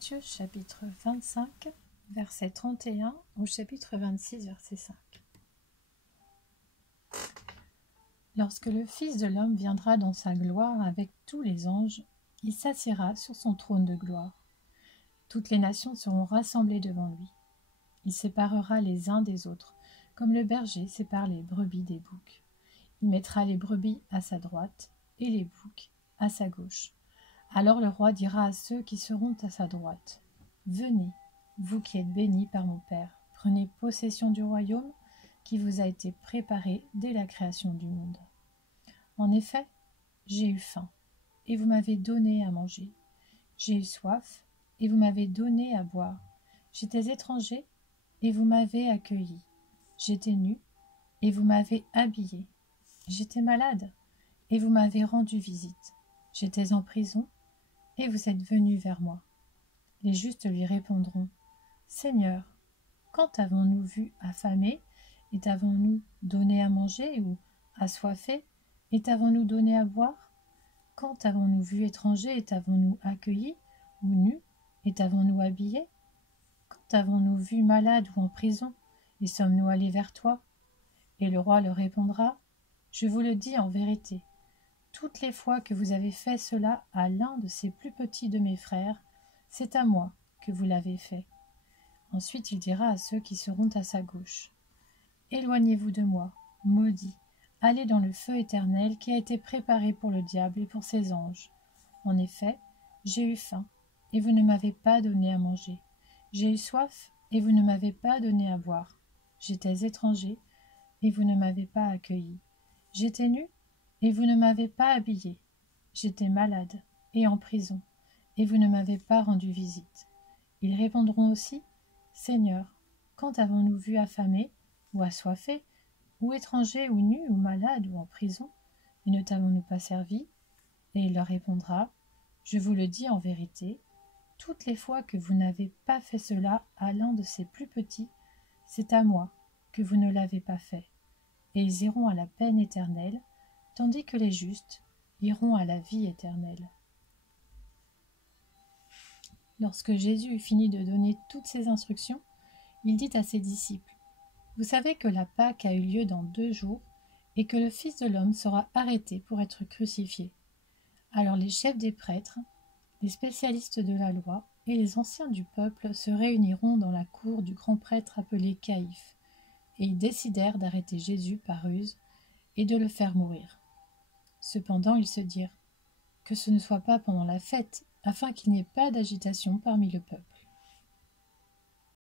Matthieu chapitre 25, verset 31 au chapitre 26, verset 5. Lorsque le Fils de l'homme viendra dans sa gloire avec tous les anges, il s'assiera sur son trône de gloire. Toutes les nations seront rassemblées devant lui. Il séparera les uns des autres, comme le berger sépare les brebis des boucs. Il mettra les brebis à sa droite et les boucs à sa gauche. Alors le roi dira à ceux qui seront à sa droite, « Venez, vous qui êtes bénis par mon Père, prenez possession du royaume qui vous a été préparé dès la création du monde. En effet, j'ai eu faim, et vous m'avez donné à manger. J'ai eu soif, et vous m'avez donné à boire. J'étais étranger, et vous m'avez accueilli. J'étais nu, et vous m'avez habillé. J'étais malade, et vous m'avez rendu visite. J'étais en prison, et vous êtes venu vers moi. » Les justes lui répondront, « Seigneur, quand avons-nous vu affamé, et t'avons-nous donné à manger, ou assoiffé, et t'avons-nous donné à boire? Quand avons-nous vu étranger, et t'avons-nous accueilli, ou nu, et t'avons-nous habillé? Quand avons-nous vu malade ou en prison, et sommes-nous allés vers toi? » Et le roi leur répondra, « Je vous le dis en vérité, toutes les fois que vous avez fait cela à l'un de ces plus petits de mes frères, c'est à moi que vous l'avez fait. » Ensuite il dira à ceux qui seront à sa gauche, « Éloignez-vous de moi, maudits, allez dans le feu éternel qui a été préparé pour le diable et pour ses anges. En effet, j'ai eu faim, et vous ne m'avez pas donné à manger. J'ai eu soif, et vous ne m'avez pas donné à boire. J'étais étranger, et vous ne m'avez pas accueilli. J'étais nu, et vous ne m'avez pas habillé. J'étais malade, et en prison, et vous ne m'avez pas rendu visite. » Ils répondront aussi, « Seigneur, quand avons-nous vu affamé, ou assoiffé, ou étranger, ou nu, ou malade, ou en prison, et ne t'avons-nous pas servi ?» Et il leur répondra, « Je vous le dis en vérité, toutes les fois que vous n'avez pas fait cela à l'un de ces plus petits, c'est à moi que vous ne l'avez pas fait. » Et ils iront à la peine éternelle, tandis que les justes iront à la vie éternelle. Lorsque Jésus eut fini de donner toutes ces instructions, il dit à ses disciples, « Vous savez que la Pâque a eu lieu dans 2 jours, et que le Fils de l'homme sera arrêté pour être crucifié. » Alors les chefs des prêtres, les spécialistes de la loi et les anciens du peuple se réuniront dans la cour du grand prêtre appelé Caïphe, et ils décidèrent d'arrêter Jésus par ruse et de le faire mourir. Cependant ils se dirent, « Que ce ne soit pas pendant la fête, afin qu'il n'y ait pas d'agitation parmi le peuple. »